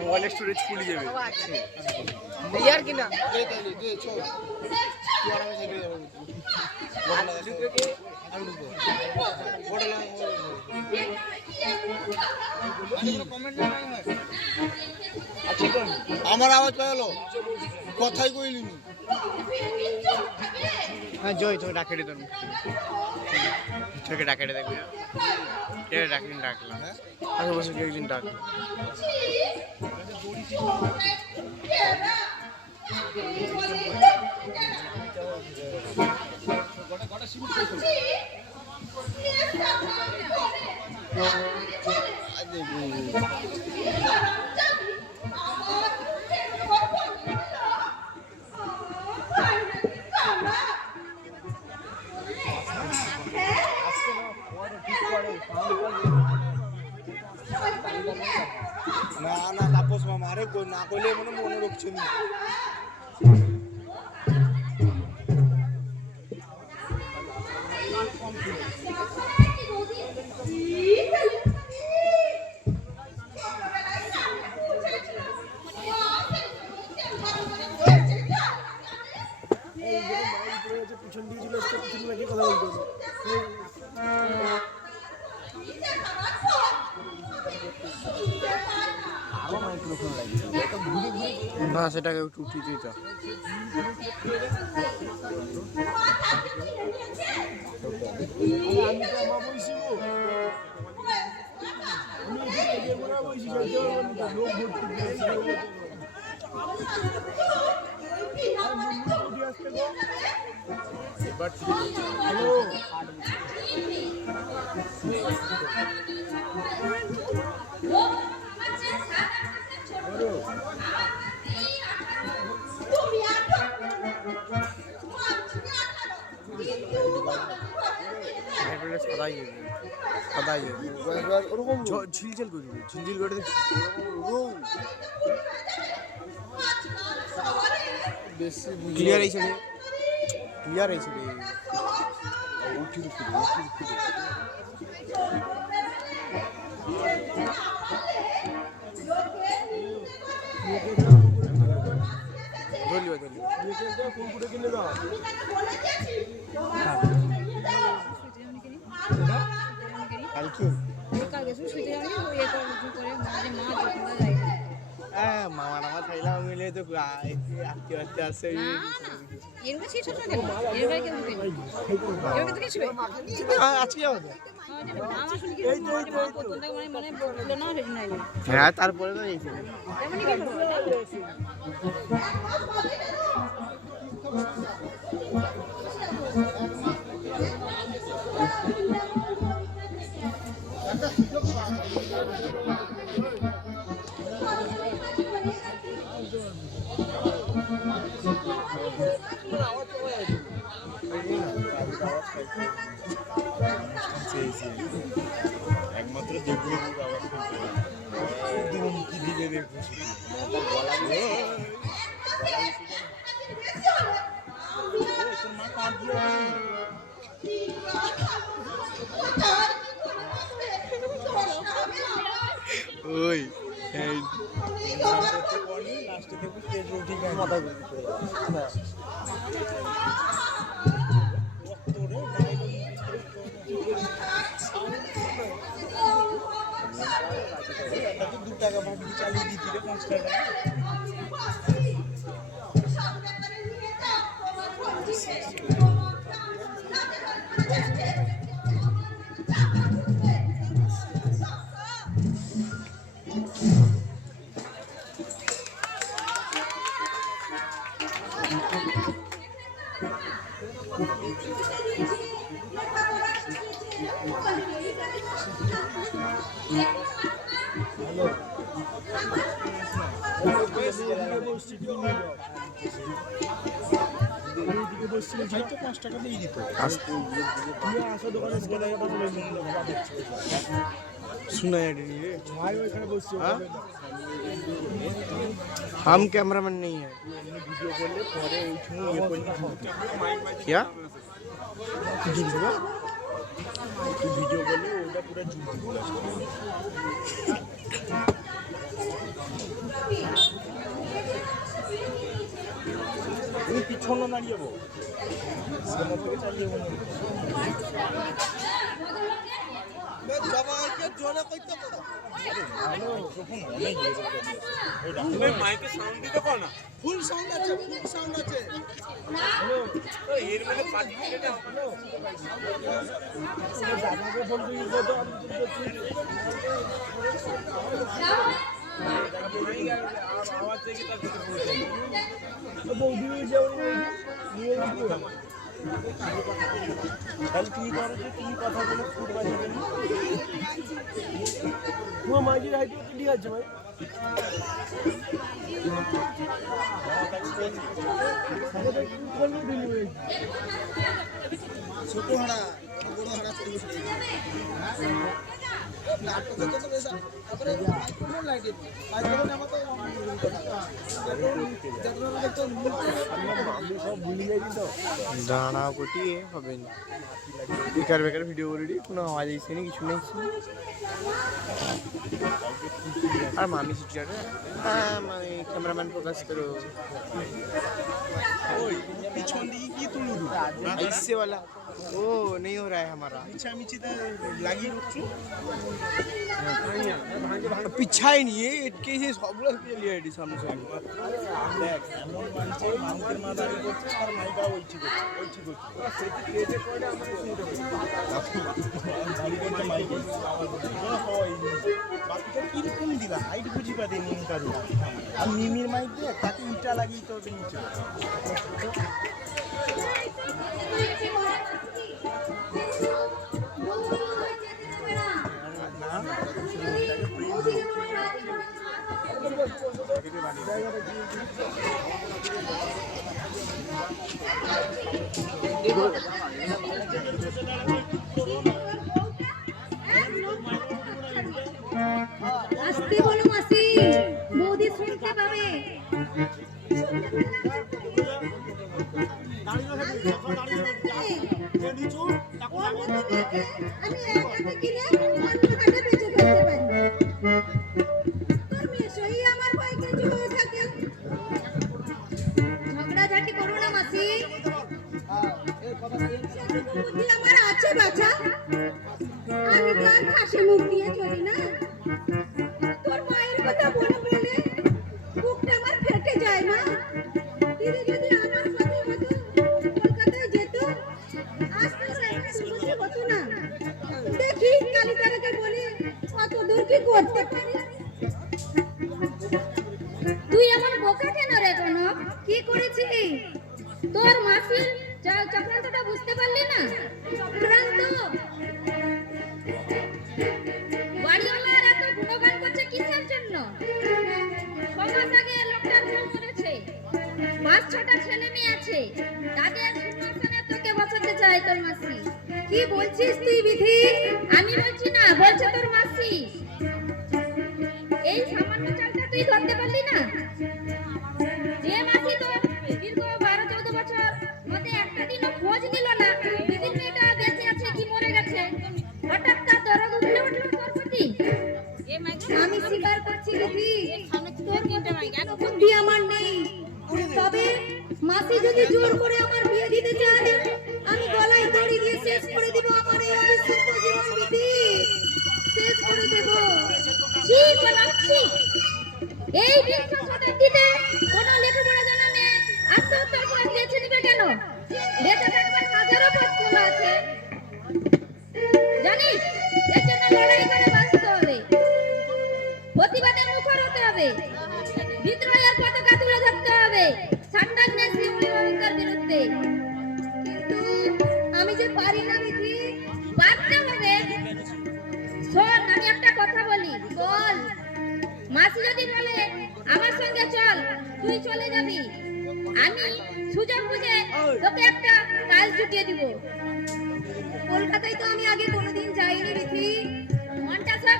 Mobile storage full যাবে ইয়ার কি না আমার আওয়াজ পাইলো কথাই কইলি নি হ্যাঁ জয় তো ডাকে তোর তোকে ডাকে দেখবি কে ডাকলেন ডাকলাম আশেপাশে কেউ একজন ডাকলো না না তাপস মামা আরে না কইলে মনে রাখছেন না পিছন দিয়ে ছিল পিছন লাগে কথা বলতে না সেটাকে একটু উঠিয়ে দিত ওরকম ঝিলঝিল করে ঝিলঝিল করে বেশি ক্লিয়ার হয়েছে ক্লিয়ার হয়েছে উঠি ধরলিবা মামা টামা থাইলাম মিলে তো আস্তে আস্তে আসছে আজকে যাবো হ্যাঁ তারপরে তো একমাত্র দুপুরে আওয়াজ কি দিলে দেখবো ওই টাকা ভাবি চালিয়ে দিতি রে 5 টাকা सुना है हम कैमरामैन नहीं है क्या ভিডিও করলে ওটা পুরো জুড়তে বলে তুমি পিছনে দাঁড়িয়ে যাবো সামনে থেকে চালিয়ে যাবো সবাইকে জোরে কইতে পারো ভালো যখন অনেক তুমি মাইকে সাউন্ড দিতে পারো না ফুল সাউন্ড আছে হ্যালো এর মানে পাঁচ মিনিট হ্যালো দাদাকে বলতে কত আওয়াজ থেকে তার ভিতরে পৌঁছে বৌদি যাও নিয়ে যাও তাহলে তুমি করো যে তুমি কথাগুলো ফুটবার যাবে না তোমার মাইকের হাইটে ঠিক আছে ভাই ছোট হাড়া বড় হাড়া দাঁড়া পটিয়ে হবে না বেকার বেকার ভিডিও করে দিই কোনো আওয়াজ আইসে নি কিছু নেই আর मामी सिस्टर हाँ मैं कैमरामैन फोकस करो पिछोंडी की तुम लूडो ऐसे वाला ओ नहीं हो रहा है हमारा पीछा मीची तो लगी रुकछु पीछा ही नहीं है इतके से सब लोग के लिए एडी सामने से देख এমন মানছে মাউন্টের মা দাঁড়িয়ে করছে আর মাইকা ওইটি করছে সেটি কেটে পড়ে আমাকে শুনতে দাঁড়িয়ে করতে মাইকে হয় বাকিটা কিরকম দিলা হাইট বুঝি পাতে নিম কাজু আর মিমির মাইক দিয়ে তাকে ইটা লাগিয়ে তো নিচে আস্তে বলো মাসি বৌদি শুনতে পাবে আমি একা কিনে হাতে বেঁচে করতে পারি তোর মেয়ে সহি আমার ভাই কিছু হয়ে থাকে ঝগড়াঝাটি করো না মাসি বুদ্ধি আমার আছে বাছা আমি তো আর হাসি মুখ দিয়ে চলি না তোর মায়ের কথা মনে পড়লে বুকটা আমার ফেটে যায় না দিদি যদি আমার সাথে হতো কলকাতায় যেত আজ তো সুখী হতো না দেখি কালী তারাকে বলি কত দূর কি করতে পারি তুই আমার বোকা কেন রে কোনো কি করেছি তোর মাসির চক্রান্তটা বুঝতে পারলি না চক্রান্ত বাড়িওয়ালার এত গুণগান করছে কিসের জন্য সমাজ আগে লোকটার বউ মরেছে 5-6টা ছেলে মেয়ে আছে তাদের সিংহাসনে তোকে বসাতে চাই তোর মাসি কি বলছিস তুই বিধি আমি বলছি না বলছে তোর মাসি এই সামান্য চালটা তুই ধরতে পারলি না যে মাসি তোর দীর্ঘ 12-14 বছর মধ্যে একটা দিনও খোঁজ নিল না দিদির মেয়েটা বেঁচে আছে কি মরে গেছে হঠাৎ তার দরদ উঠলো তোর প্রতি আমি স্বীকার করছি দিদি তোর বুদ্ধি আমার নেই তবে মাসি যদি জোর করে আমার বিয়ে দিতে চায় আমি গলায় দড়ি দিয়ে শেষ করে দিব আমার এই অবিশ্বাস্য জীবন বিধি শেষ করে দেব ছি বলাচ্ছি এই বিংশ শতাব্দীতে কোনো লেখাপড়া জানা নেই আত্মহত্যা করে বেঁচে নিবে কেন বেঁচে থাকবার হাজারো পথ খোলা আছে জানিস এর জন্য লড়াই করে বাঁচতে হবে প্রতিবাদের মুখর হতে হবে বিদ্রোহের পতাকা তুলে ধরতে হবে সান্ডার নেত্রী অভিভাবকের বিরুদ্ধে কিন্তু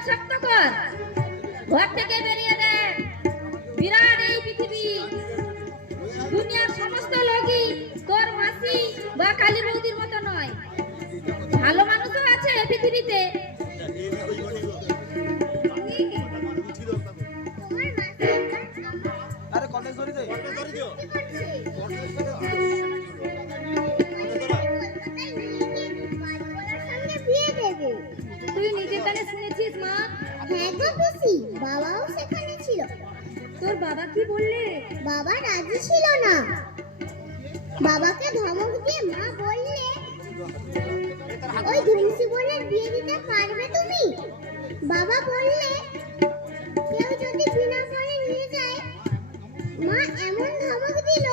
শক্ত কর, ঘর থেকে বেরিয়ে দেখ, বিরাট এই পৃথিবী, দুনিয়ার সমস্ত লোকই তোর মাসি বা কালী বৌদির মতো নয়, ভালো মানুষও আছে এই পৃথিবীতে। আরে কলেজ ধরে দে তুই নিজের কানে শুনেছিস মা? হ্যাঁ গো পিসি, বাবাও সেখানে ছিল। তোর বাবা কি বললে? বাবা রাজি ছিল না। বাবাকে ধমক দিয়ে মা বললে, ওই ধুমসি বোনের বিয়ে দিতে পারবে তুমি? বাবা বললে, কেউ যদি বিনা করে নিয়ে যায়। মা এমন ধমক দিল,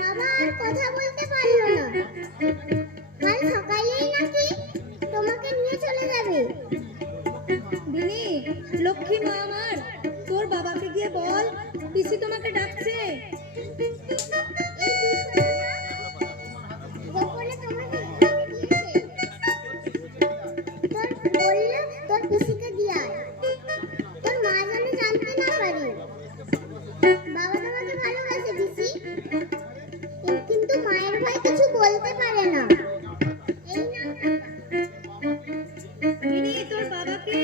বাবা আর কথা বলতে পারলো না। কাল সকালেই নাকি তোমাকে নিয়ে চলে যাবে। বিনি, লক্ষ্মী মা আমার, তোর বাবাকে গিয়ে বল পিসি তোমাকে ডাকছে। গোপনে তোমাকে দিয়েছে। তোর বললো তোর পিসিকে দিয়ে আয়। তোর মা যেন জানতে না পারে। বাবা তোমাকে ভালোবাসে পিসি, কিন্তু মায়ের ভয় কিছু বলতে পারে না। এই নাও টাকা। বিনি, তোর বাবাকে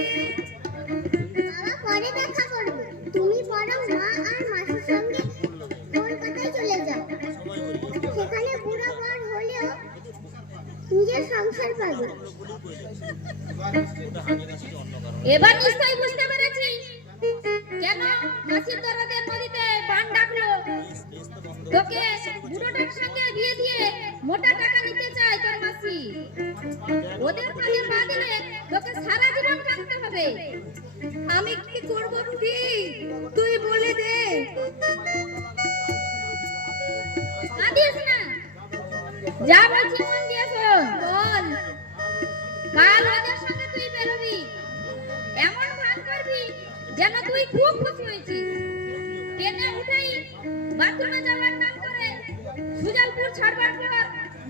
বাবা পরে দেখা করবে। তুমি বরং মা আর মাসির সঙ্গে কলকাতায় চলে যাও। সেখানে বুড়ো বর হলেও নিজের সংসার পাবে। এবার নিশ্চয়ই বুঝতে পেরেছি কেন মাসির দরদের নদীতে বান ডাকলো। তোকে বুড়োটার সঙ্গে বিয়ে দিয়ে মোটা টাকা নিতে চায় তোর মাসি। ওদের কাজে পা দিলে তোকে সারা জীবন কাঁদতে হবে। আমি কি করব বুঝি, তুই বলে দে। কাঁদিস না, যা বলছি মন দিয়ে শোন। বল, কাল ওদের সঙ্গে তুই বেরোবি, এমন ভান করবি যেন তুই খুব খুশি হয়েছিস। ট্রেনে উঠেই বাথরুমে যাওয়ার নাম করে সুজালপুর ছাড়বার পর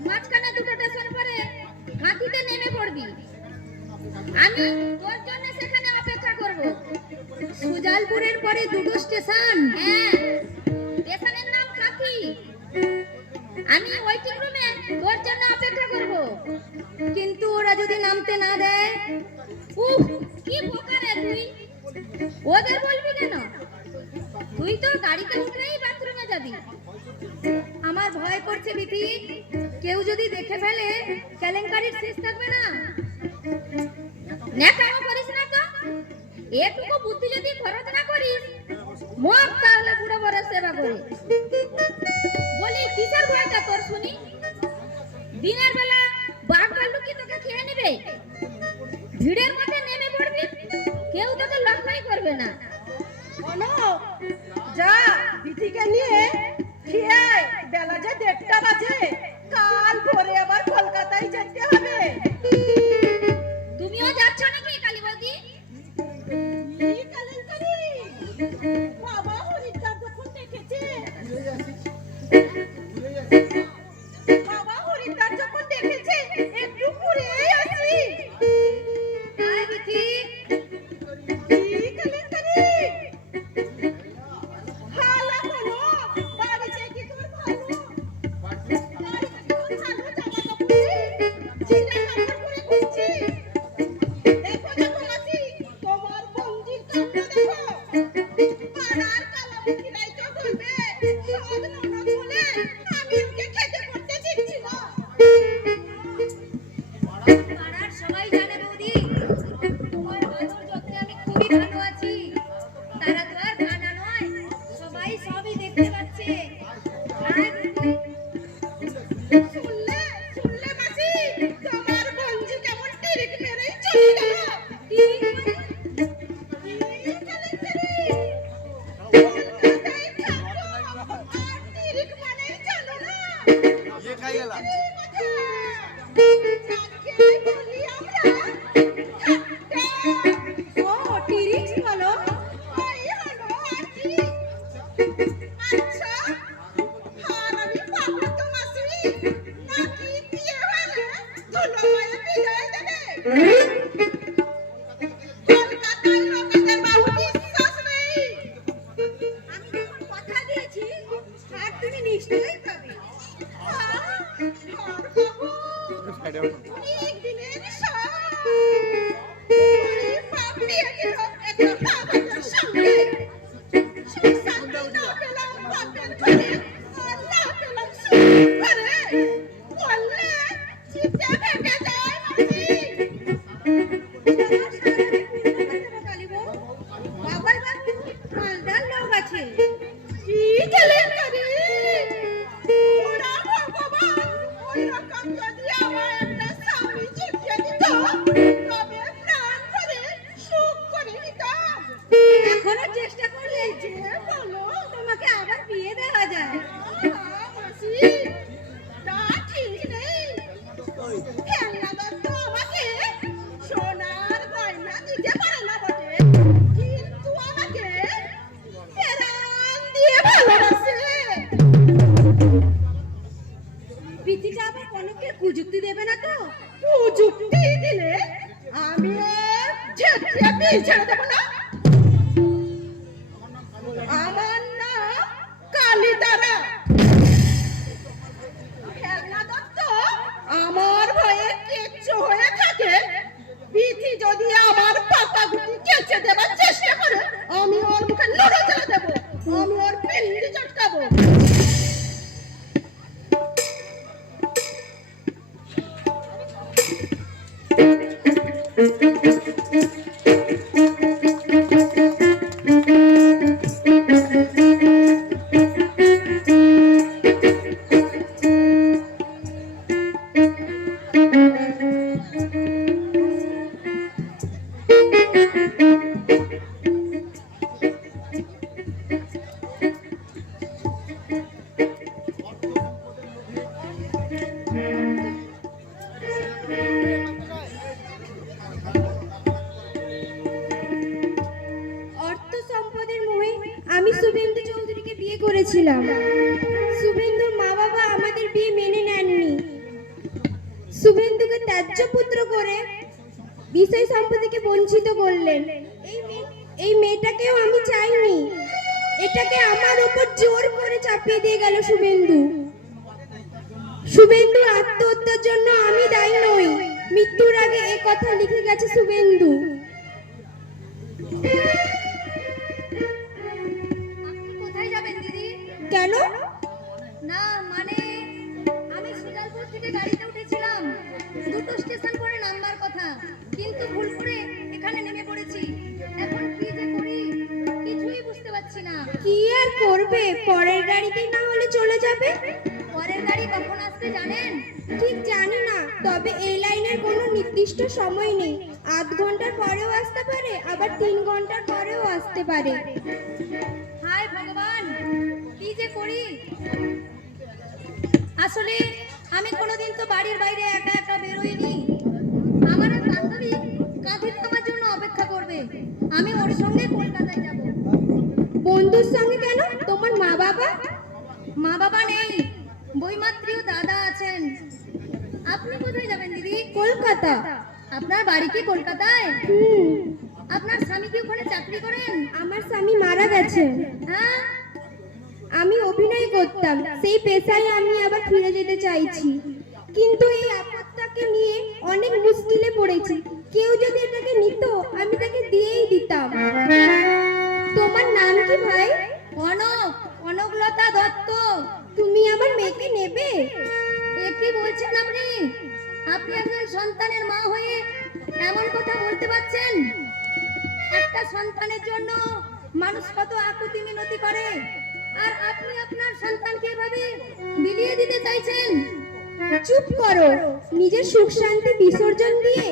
মাঝখানে দুটো স্টেশন পরে হাতিতে নেমে পড়বি। আমি তোর জন্য সেখানে অপেক্ষা করব। সুজালপুরের পরে দুটো স্টেশন? হ্যাঁ, স্টেশনের নাম কাকি। আমি ওয়েটিং রুমে তোর জন্য অপেক্ষা করব। কিন্তু ওরা যদি নামতে না দেয়? উফ, কি বোকা রে তুই, ওদের বলবি কেন? তুই তো গাড়িতে উঠলেই বাথরুমে যাবি। আমার ভয় করছে বিটি, কেউ যদি দেখে ফেলে কেলেঙ্কারির শেষ থাকবে না। ন্যাকামো করিস না তো, এটুকু বুদ্ধি যদি খরচ না করিস, মর তাহলে বুড়ো বড়ের সেবা করে। বলি কিসের ভয়টা তোর শুনি? দিনের বেলা বাঘ ভাল্লুকি তোকে খেয়ে নেবে, ভিড়ের মধ্যে নেমে পড়বি, কেউ তোকে লক্ষ্যই করবে না। যা দিদিকে নিয়ে খেয়ে বেলা যে 1:30 বাজে, কাল ভোরে আবার কলকাতায় যেতে হবে। তুমিও যাচ্ছ নাকি কালী বৌদি? কি কেলেঙ্কারি! বাবা হরিদ্বার যখন দেখেছে, বাবা হরিদ্বার যখন দেখেছে, একটু ঘুরে আসি। আয় বিটি, কি কেলেঙ্কারি! হালা হলো, বাড়িতে কি তোর ভালো? বাড়িতে তোর ভালো জামা কাপড় ছিঁড়ে কাপড় পরে ঘুরছি। দেখো দেখো মাসি, বাবা এবার মালদার লোক আছে কি কেলেঙ্কারি ওরা ভগবান ওই রকম যদি আমার একটা স্বামী জুটিয়ে দিত তবে প্রাণ করে সুখ করে নিতাম এখনো চেষ্টা করলে যে বলো তোমাকে আবার বিয়ে দেওয়া যায় মাসি তা ঠিক নেই খেলনা দত্ত আমাকে সোনার গয়না দিতে পারে না বটে কিন্তু আমাকে প্রাণ দিয়ে ভালোবাসে প্রীতিটা আবার কনককে কুযুক্তি দেবে না তো কুযুক্তি দিলে আমি ঝেঁটিয়ে বিয়ে ছেড়ে দেবো না আমার নাম কালীতারা খেলনা দত্ত আমার ভয়ে কিচ্ছু হয়ে থাকে বিধি যদি আমার পাতা গুটি কেচে দেবার চেষ্টা করে আমি ওর মুখে লড়ে চলে দেবো আমি ওর পিন্ডি চটকাবো অর্থ সম্পদের মোহে আমি শুভেন্দু চৌধুরীকে বিয়ে করেছিলাম। শুভেন্দুর মা বাবা আমাদের বিয়ে মেনে নেননি। শুভেন্দুকে ত্যায্য পুত্র করে বিষয় সম্পত্তিকে বঞ্চিত করলেন। এই মেয়েটাকেও আমি চাইনি, এটাকে আমার উপর জোর করে চাপিয়ে দিয়ে গেল শুভেন্দু। শুভেন্দুর আত্মহত্যার জন্য আমি দায়ী নই, মৃত্যুর আগে এই কথা লিখে গেছে শুভেন্দু। আপনি কোথায় যাবেন দিদি? কেন? না মানে আমি সুজালপুর থেকে গাড়িতে উঠেছিলাম, দুটো স্টেশন করে নামবার কথা, কিন্তু ভুল করে এখানে নেমে পড়েছি। এখন কি যে করি কিছুই বুঝতে পারছি না। কি আর করবে, পরের গাড়িতেই না হলে চলে যাবে। পরের গাড়ি কখন আসবে জানেন? ঠিক জানি না, তবে এই লাইনের কোনো নির্দিষ্ট সময় নেই। আধ ঘন্টার পরেও আসতে পারে, আবার 3 ঘন্টার পরেও আসতে পারে। হায় ভগবান, কি যে করি। আসলে আমি কোনোদিন তো বাড়ির বাইরে একা একা বেরোইনি। আমার এক বান্ধবী কাঁধে আমার জন্য অপেক্ষা করবে, আমি ওর সঙ্গে কলকাতায় যাব। বন্ধুর সঙ্গে কেন? তোমার মা বাবা? মা বাবা নেই, বইমাত্রীও দাদা আছেন। আপনি কোথায় যাবেন দিদি? কলকাতা। আপনার বাড়ি কি কলকাতায়? হুম, আপনার স্বামী কি ওখানে চাকরি করেন? আমার স্বামী মারা গেছে। হ্যাঁ, আমি অভিনয় করতাম, সেই পেশায় আমি আবার ফিরে যেতে চাইছি, কিন্তু এই আপদটাকে নিয়ে অনেক মুশকিলে পড়েছি। কেউ যদি এটাকে নিত আমি তাকে দিয়েই দিতাম। তোমার নাম কি ভাই? কনক, কনকলতা দত্ত। তুমি আমার মেয়েকে নেবে? এ কি বলছেন আপনি? আপনি একজন সন্তানের মা হয়ে এমন কথা বলতে পারছেন? একটা সন্তানের জন্য মানুষ কত আকুতি মিনতি করে, আর আপনি আপনার সন্তানকে এভাবে বিলিয়ে দিতে চাইছেন? চুপ করো, নিজের সুখ শান্তি বিসর্জন দিয়ে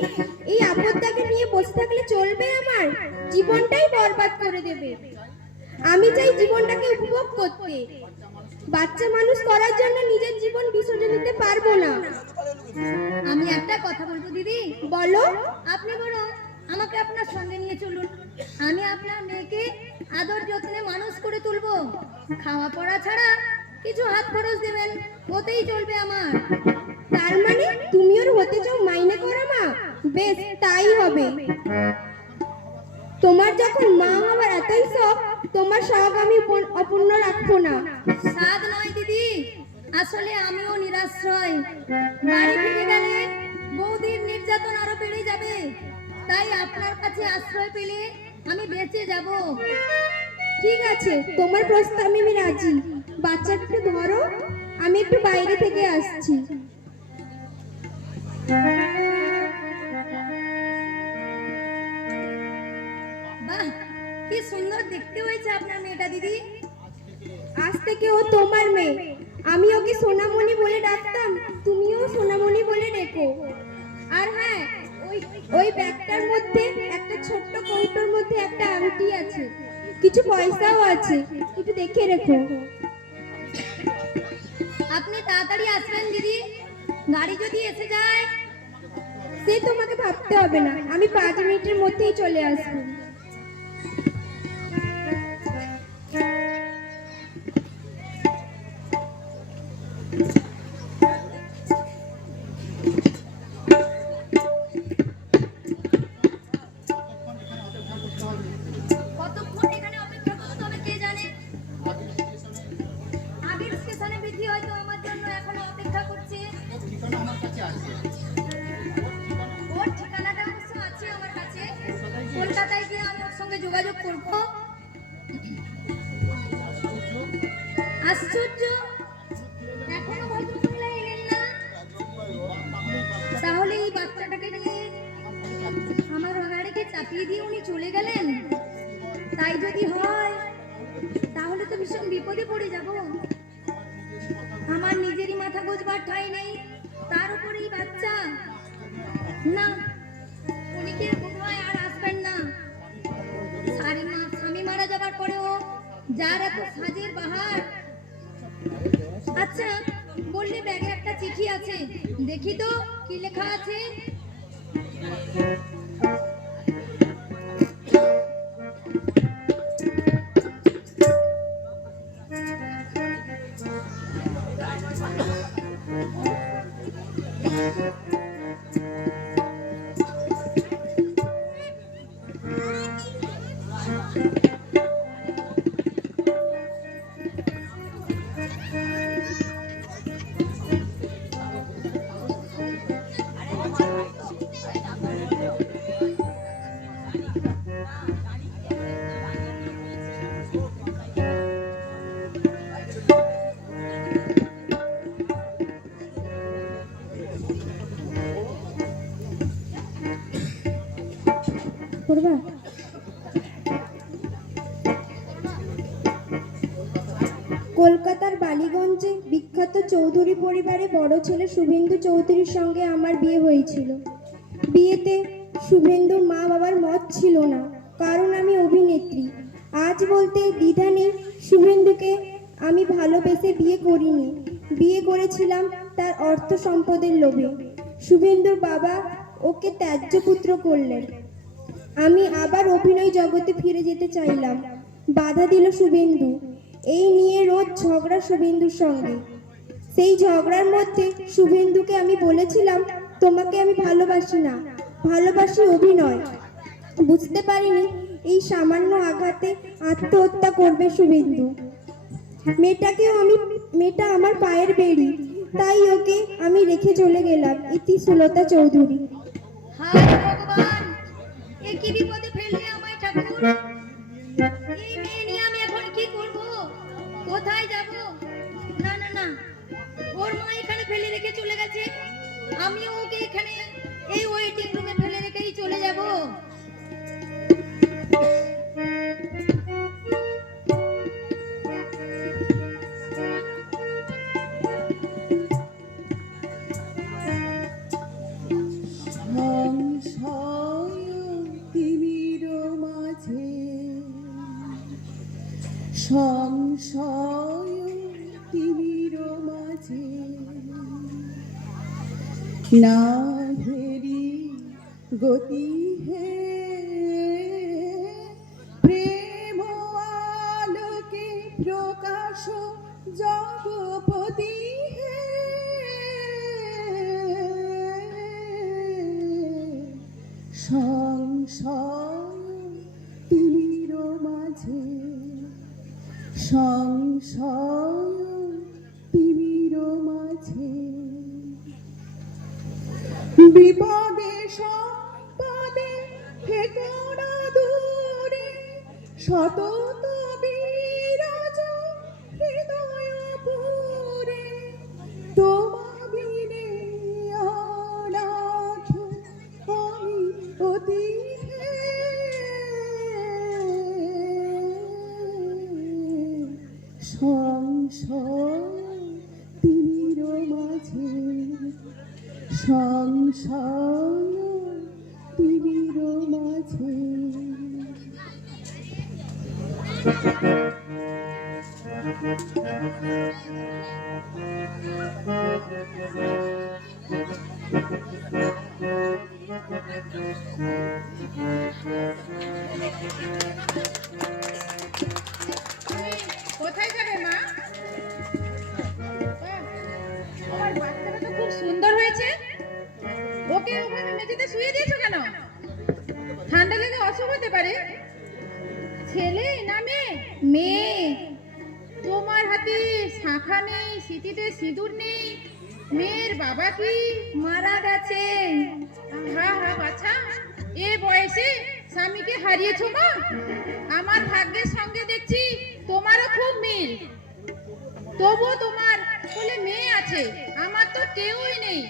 এই আপদটাকে নিয়ে বসে থাকলে চলবে? আমার জীবনটাই বরবাদ করে দেবে। আমি চাই জীবনটাকে উপভোগ করতে। বাচ্চা মানুষ করার জন্য নিজের জীবন বিসর্জন দিতে পারবো না। আমি একটা কথা বলবো দিদি। বলো। আপনি বরং আমাকে আপনার সঙ্গে নিয়ে চলুন, আমি আপনার মেয়েকে আদর যত্নে মানুষ করে তুলবো। খাওয়া পড়া ছাড়া কিছু হাত খরচ দেবেন, ওতেই চলবে আমার। তার মানে তুমি ওর হতে চাও মাইনে করা মা? বেশ, তাই হবে। তোমার যখন মা হওয়ার এতই শখ, তোমার শখ আমি অপূর্ণ রাখবো না। সাধ নয় দিদি, আসলে আমিও নিরাশ্রয়। বাড়ি ফিরে গেলে বৌদির নির্যাতন আরো বেড়ে যাবে, তাই আপনার কাছে আশ্রয় পেলে আমি বেঁচে যাব। ঠিক আছে, তোমার প্রস্তাবে আমি রাজি। বাচ্চাটা একটু ধরো, আমি একটু বাইরে থেকে আসছি। কি সুন্দর দেখতে হয়েছে আপনার মেয়েটা দিদি। আজ থেকে ও তোমার মেয়ে। আমি ওকে সোনামণি বলে ডাকতাম, তুমিও সোনামণি বলে ডেকো। আর হ্যাঁ, ওই ব্যাগটার মধ্যে একটা ছোট্ট কৌটোর মধ্যে একটা আংটি আছে, কিছু পয়সাও আছে, একটু দেখে রেখো। আপনি তাড়াতাড়ি আসবেন দিদি, গাড়ি যদি এসে যায়। সে তোমাকে ভাবতে হবে না, আমি 5 মিনিটের মধ্যেই চলে আসবো। কতক্ষণ এখানে অপেক্ষা করতে হবে কে জানে। আগের স্টেশনে বিধি হয়তো আমার জন্য এখনো অপেক্ষা করছে। ওর ঠিকানাটা অবশ্য আছে আমার কাছে, কলকাতায় গিয়ে আমি ওর সঙ্গে যোগাযোগ করব। আশ্চর্য, এখনো ভদ্রমহিলা এলেন না। তাহলে এই বাচ্চাটাকে নিয়ে আমার গাড়িকে চাপিয়ে দিয়ে উনি চলে গেলেন। তাই যদি হয় তাহলে তো ভীষণ বিপদে পড়ে যাব। আমার নিজেরই মাথা গোজবার ঠাঁই নেই, তার উপরেই বাচ্চা। না, উনি কি বোধহয় আর আসবেন না। স্বামী মারা যাবার পরেও যার এত সাজের বাহার। আচ্ছা, বললে ব্যাগে একটা চিঠি আছে, দেখি তো কি লেখা আছে। করবা? কলকাতার বালিগঞ্জে বিখ্যাত চৌধুরী পরিবারে বড় ছেলে শুভেন্দু চৌধুরীর সঙ্গে আমার বিয়ে হয়েছিল। বিয়েতে শুভেন্দুর মা বাবার মত ছিল না, কারণ আমি অভিনেত্রী। আজ বলতে দ্বিধা নেই, শুভেন্দুকে আমি ভালোবেসে বিয়ে করিনি, বিয়ে করেছিলাম তার অর্থ সম্পদের লোভে। শুভেন্দুর বাবা ওকে ত্যায্য পুত্র করলেন। আমি আবার অভিনয় জগতে ফিরে যেতে চাইলাম, বাধা দিল শুভেন্দু। এই নিয়ে রোজ ঝগড়া শুভেন্দুর সঙ্গে। সেই ঝগড়ার মধ্যে শুভেন্দুকে আমি বলেছিলাম, তোমাকে আমি ভালোবাসি না, ভালোবাসি অভিনয়। বুঝতে পারিনি এই সামান্য আঘাতে আত্মহত্যা করবে শুভেন্দু। মেয়েটা আমার পায়ের বেড়ি, তাই ওকে আমি রেখে চলে গেলাম। ইতি সুলতা চৌধুরী। হায় ভগবান, এ কি বিপদে ফেললে আমায় ঠাকুর। এই মেয়ে নিয়ে আমি এখন কি করব, কোথায় যাব? না না না, ওর মা এখানে ফেলে রেখে চলে গেছে, আমিও ওকে এখানে এই ওয়েটিং রুমে ফেলে রেখেই চলে যাব। সংশয় তিমির মাঝে না হেরি গতি হে প্রেম আলোকে প্রকাশ জগপতি হে সংশয় তিমির মাঝে সংশয় তিমির মাঝে বিপদে সম্পদে ঠিকানা দূরে সতত বিরাজ হৃদয় পুরে তোমা বিনে অনাথ আমি অতি হে সংশয় তিমির মাঝে, সংশয় তিমির মাঝে। কোথায় যাবে মা? আমার বাচ্চাটা তো খুব সুন্দর হয়েছে। ওকে ওখানে মেঝেতে শুয়ে দিয়েছো কেন? ঠান্ডা লেগে অসুখ হতে পারে। ছেলে না মেয়ে? মেয়ে। তোমার হাতে শাখা নেই, সিঁথিতে সিঁদুর নেই। মেয়ের বাবা কি মারা গেছে। হা হা বাছা, এ বয়সে স্বামীকে হারিয়েছো মা? আমার ভাগ্যের সঙ্গে দেখছি তোমারও খুব মিল। তবু তোমার কোলে মেয়ে আছে, আমার তো কেউই নেই।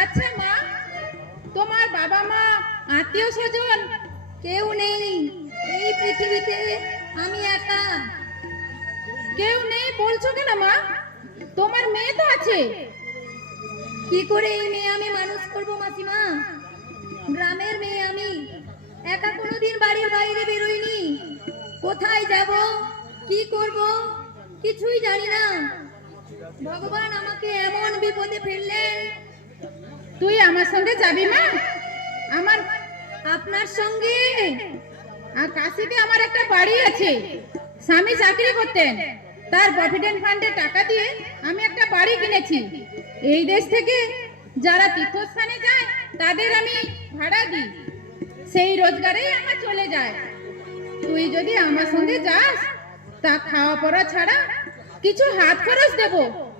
আচ্ছা মা, তোমার বাবা মা আত্মীয় স্বজন কেউ নেই এই পৃথিবীতে, আমি একা। কেউ নেই বলছো কেন মা? তোমার মেয়ে তো আছে। কি করে এই মেয়ে আমি মানুষ করব মাসিমা? গ্রামের মেয়ে আমি, একা কোনোদিন বাড়ির বাইরে বেরোইনি। কোথায় যাব, কি করব, কিছুই জানি না। ভগবান আমাকে এমন বিপদে ফেললেন। তুই আমার সঙ্গে যাবি মা? আমার আপনার সঙ্গে? আর কাশিতে আমার একটা বাড়ি আছে। স্বামী চাকরি করতেন, তার প্রভিডেন্ট ফান্ডে টাকা দিয়ে আমি একটা বাড়ি কিনেছি। এই দেশ থেকে যারা তীর্থস্থানে যায় তাদের আমি ভাড়া দিই, সেই রোজগারেই আমার চলে যায়। তুই যদি আমার সঙ্গে যাস, তা খাওয়া পড়া ছাড়া কিছু হাত খরচ দেব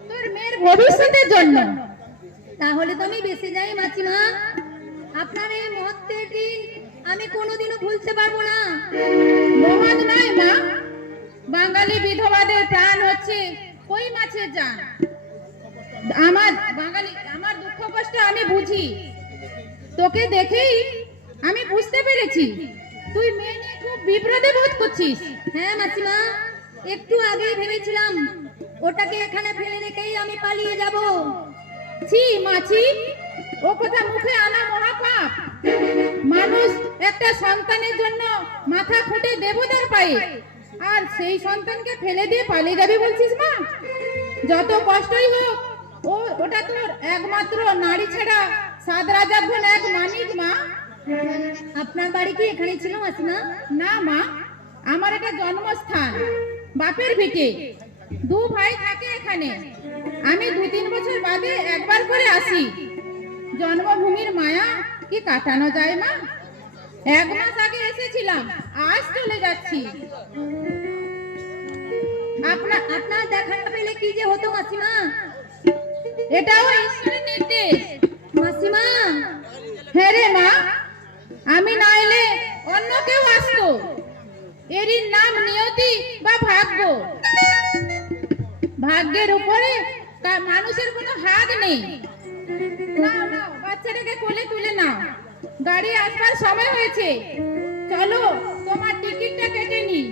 তোর মেয়ের ভবিষ্যতের জন্য। তাহলে তো আমি বেঁচে যাই মাসিমা। আপনার এই মহত্বের দিন আমি কোনোদিনও ভুলতে পারবো না। মহৎ নয় মা, বাঙালি বিধবাদের প্রাণ হচ্ছে কই মাছের জান। আমার দুঃখ কষ্ট আমি বুঝি। তোকে দেখেই আমি বুঝতে পেরেছি তুই মেয়ে নিয়ে খুব বিপদে বোধ করছিস। হ্যাঁ মাসিমা, একটু আগেই ভেবেছিলাম ওটাকে এখানে ফেলে রেখেই আমি পালিয়ে যাব। ছি মাছি, ও কথা মুখে আনা মহাপাপ। মানুষ একটা সন্তানের জন্য মাথা খুঁটে দেবতার পায়ে, আর সেই সন্তানকে ফেলে দিয়ে পালিয়ে যাবি বলছিস মা? যত কষ্টই হোক, ওটা তোর একমাত্র নারী ছাড়া সাত রাজার ধন এক মানিক মা। আপনার বাড়ি কি এখানে ছিল মাসিমা? না মা, আমার এটা জন্মস্থান, বাপের ভিটে। দু ভাই থাকে এখানে। আমি 2-3 বছর বাদে একবার করে আসি। জন্মভূমির মায়া কি কাটানো যায় মা? 1 মাস আগে এসেছিলাম, আজ চলে যাচ্ছি। আপনার দেখা পেলে কি যে হতো মাসিমা? এটাও ঈশ্বরের নির্দেশ। মাসিমা, হ্যাঁ রে মা, আমি না এলে অন্য কেউ আসতো। এরই নাম নিয়তি বা ভাগ্য। ভাগ্যের উপরে মানুষের কোনো হাত নেই। নাও নাও, বাচ্চাটাকে কোলে তুলে নাও। গাড়ি আসবার সময় হয়েছে, চলো তোমার টিকিটটা কেটে নি।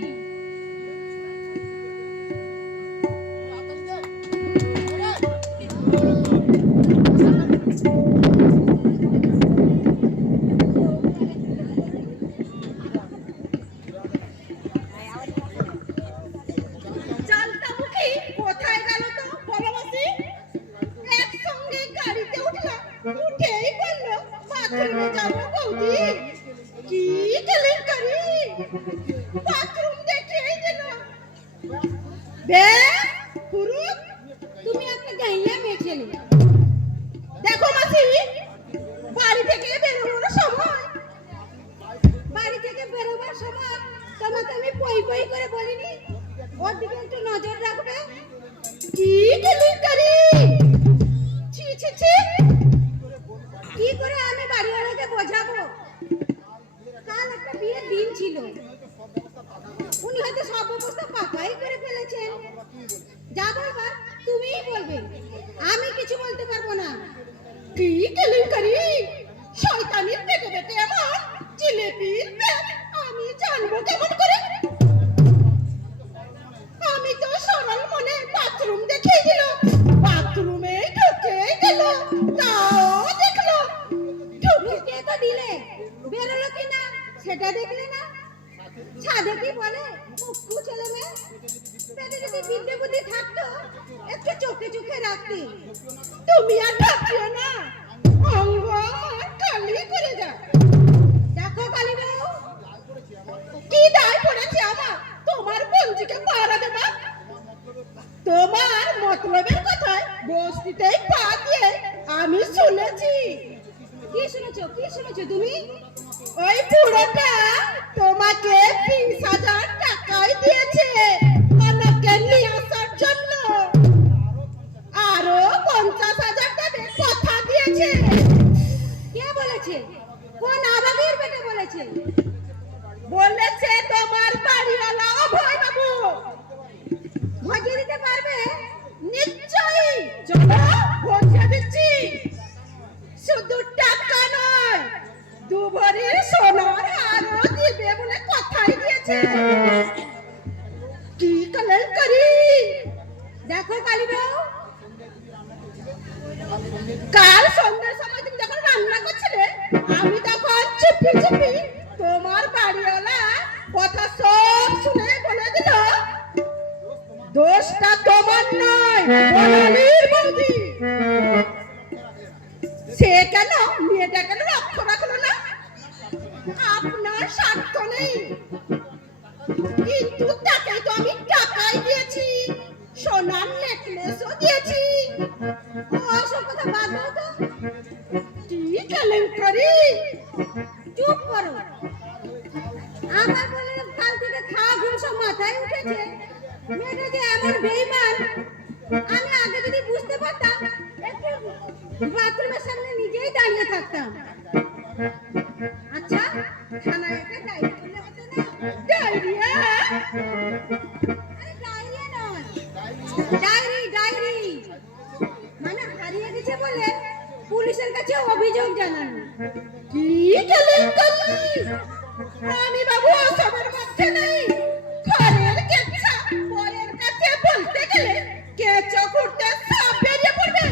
চালতামুখী কোথায় গেল তো বলো মাসি? একসঙ্গে গাড়িতে উঠলাম, উঠেই বললো বাথরুমে যাবো বৌদি। কি কেলেঙ্কারি! বাথরুম দেখিয়েই দিল। বেশ ফুরুত, তুমি একটা গাইয়া মেয়ে ছেলে। দেখো মাসি, বাড়ি থেকে বেরোবার সময় তোমাকে আমি পই পই করে বলিনি ওর দিকে একটু নজর রাখবে? কি কেলেঙ্কারি! ছি ছি ছি! কি করে আমি বাড়িওয়ালাকে বোঝাবো? কাল একটা বিয়ের দিন ছিল, উনি হয়তো সব অবস্থা পাকাই করে ফেলেছেন। যা বলবার তুমিই বলবে, আমি কিছু বলতে পারবো না। কি কেলেঙ্কারি! শয়তানির পেটে পেটে আমার জিলেবির পেট আমি জানবো কেমন করে? আমি তো সরল মনে বাথরুম দেখিয়ে দিল, বাথরুমে ঢুকে গেল, তাও দেখলো। ঢুকে তো দিলে, বেরোলো কিনা সেটা দেখলে না? ছাদে কি বলে মুখ্য ছেলে মেয়ে, পেটে যদি বিদ্যে বুদ্ধি থাকতো একটু চোখে চোখে রাখতে। তুমি আর ঢাকিও না, অঙ্গ আমার কালি করে যা। দেখো কালী বাবু, কি দায় পড়েছে আমার তোমার বঞ্জিকে পাহারা দেবা? তোমার মতলবের কথায় বস্তিতেই পা দিয়ে আমি শুনেছি। কি শুনেছো তুমি? ওই বুড়োটা তোমাকে 20,000 টাকাই দিয়েছে আমাকে নিয়ে আসার জন্য, আরো 50,000 দেবে কথা দিয়েছে। কে বলেছে? কোন আবাগের বেটা বলেছে? বলেছে তোমার বাড়িওয়ালা অভয় বাবু। ভজিয়ে দিতে পারবে? নিশ্চয়ই, চলো ভজিয়ে দিচ্ছি। শুধু টাকা নয়, 2 ভরি সোনার হারও দিবে বলে কথাই দিয়েছে। কি কেলেঙ্কারি! দেখো কালী বাবু, কাল সন্ধ্যার সময় তুমি যখন রান্না করছিলে, আমি তখন চুপি চুপি তোমার বাড়িওয়ালা কথা সব শুনে বলে দিল, দোষটা তোমার নয়, বলালির বৌদি। সে কেন মেয়েটা কেন রক্ষা রাখলো না? আপনার স্বার্থ নেই, কিন্তু তাকে তো আমি টাকাই দিয়েছি, সোনার নেকলেসও দিয়েছি। ওসব কথা বাদ দাও তো, কি কেলেঙ্কারি! চুপ করো। আমার বলে কাল থেকে খাওয়া ঘুম সব মাথায় উঠেছে। মেয়েটা যে এমন বেইমান, আমি আগে যদি বুঝতে পারতাম একটু বাথরুমের সামনে নিজেই দাঁড়িয়ে থাকতাম। আচ্ছা, থানায় একটা ডায়েরি করলে হতো না? ডায়রিয়া? আরে ডায়েরি নয়, ডায়েরি মানে হারিয়ে গেছে বলে পুলিশের কাছে অভিযোগ জানানো। কি কেলেঙ্কারি! রানী বাবু ওসবের মধ্যে নেই। ঘরের কেচ্ছা বরের কাছে বলতে গেলে কেঁচো খুঁড়তে সাপ বেরিয়ে পড়বে।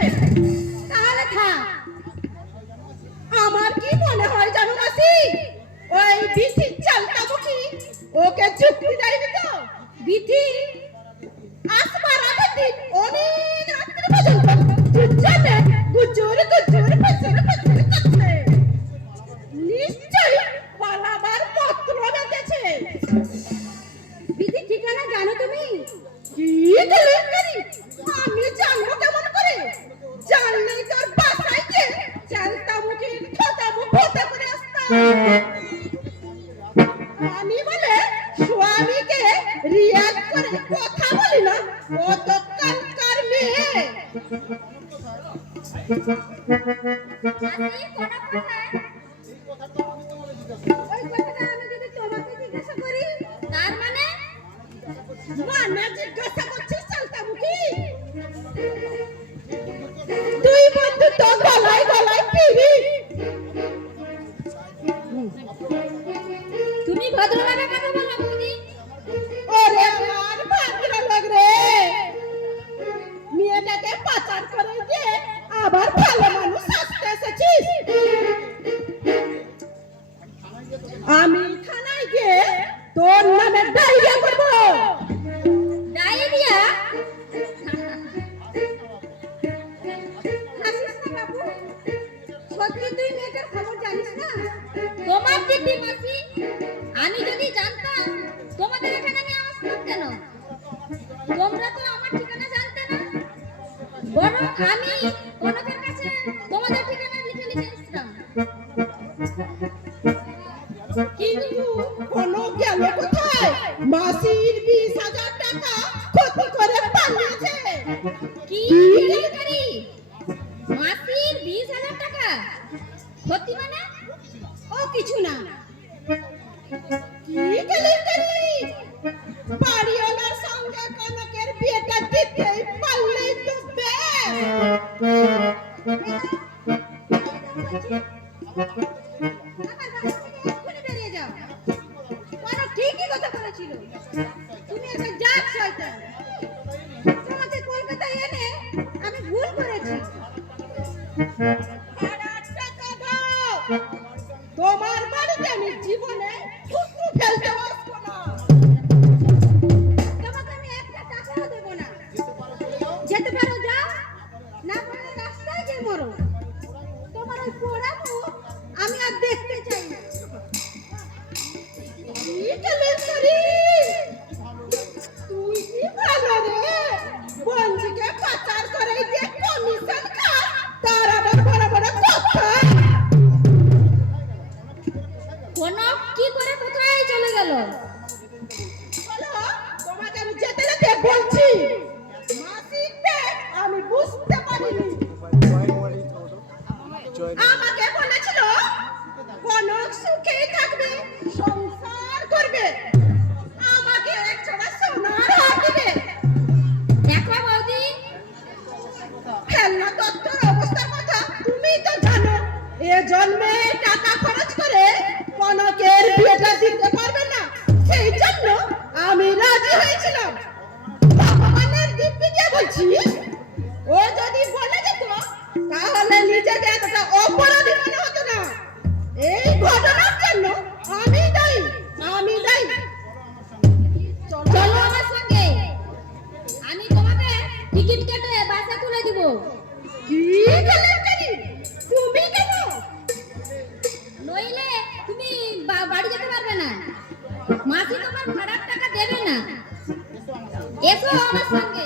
তাহলে থাক। আমার কি মনে হয় জানো মাসি, ওই বিসির চালকামুখী ওকে চুক্তি দেয়নি তো? বিথি আসবার আগের দিন অনেক রাত্রি পর্যন্ত দুজনে গুজুর ফেসর করছে। নিশ্চয়ই পালাবার পত্র বেঁধেছে। বিথি ঠিকানা জানো তুমি? কি কেলেঙ্কারি! আমি জানবো কেমন করে? জানলেই তোর বাসায় গিয়ে চালকামুখী খোঁতা করে আসতাম। আমি বলে স্বামীকে রিয়াজ করে কথা বলি না, কত কালকার মেয়ে। ওই কথাটা আমি যদি তোমাকে জিজ্ঞাসা করি, তার মানে মানে জিজ্ঞাসা করছিস চালকামুখী? তুই বন্ধু তো গলায় গলায় পিড়ি। তুমি ভদ্রভাবে কথা বলো বৌদি। ওরে আমার ভদ্রলোক রে, মেয়েটাকে পাচার করে দিয়ে আবার ভালো মানুষ আসতে এসেছিস। আমি থানায় গিয়ে তোর নামে ডায়রিয়া করবো। ডায়রিয়া? হাসিস না বাবু, সত্যি তুই মেয়েটার খবর জানিস না? তোমার দিদি মাসি, আমি যদি জানতাম তোমাদের এখানে আমি আসতাম কেন? তোমরা তো আমার ঠিকানা জানতে না, বরং আমি কনকের কাছে তোমাদের ঠিকানা লিখে এসেছিলাম। কিন্তু কোনো গেল কোথায়? মাসির 20,000 টাকা ক্ষতি করে পালিয়েছে। কি কেলেঙ্কারি? মাসির 20,000 টাকা ক্ষতি মানে? ও কিছু না। কি কেলেঙ্কারি! বাড়িওয়ালার সঙ্গে কনকের বিয়েটা দিতেই পারলেই তো বেশ। আমার বাসা থেকে এক্ষুনি বেরিয়ে যাও। ওরা ঠিকই কথা বলেছিল, তুমি একটা জাত শয়তান। তোমাকে কলকাতা কেলেঙ্কারি! তুই কি ভালো রে? বঞ্চিকে পাচার করে দিয়ে কমিশন খা, তার আবার বড় বড় কথা। কনক কি করে কোথায় চলে গেল? বলো, তোমাকে আমি যেতে যেতে বলছি। মাসির পেট আমি বুঝতে পারিনি। আমাকে বলেছিল কনক সুখেই থাকবে, সংসার করবে, আমাকে একজোড়া সোনার হার দিবে। দেখো বৌদি, খেলনা দত্তর অবস্থার কথা তুমি তো জানো। এ জন্মে টাকা খরচ করে কনকের বিয়েটা দিতে পারবে না, সেই জন্য আমি রাজি হয়েছিলাম। ভগবানের দিব্যি দিয়ে বলছি, ও যদি বলে যেত তাহলে নিজেকে এতটা অপরাধী মনে হতো না। এই ঘটনার জন্য আমি দায়ী, আমি দায়ী। চলো আমার সঙ্গে, আমি তোমাকে টিকিট কেটে বাসে তুলে দিব। কি কেলেঙ্কারি! তুমি কেন? নইলে তুমি বাড়ি যেতে পারবে না, মাসি তোমার ভাড়ার টাকা দেবে না। এসো আমার সঙ্গে।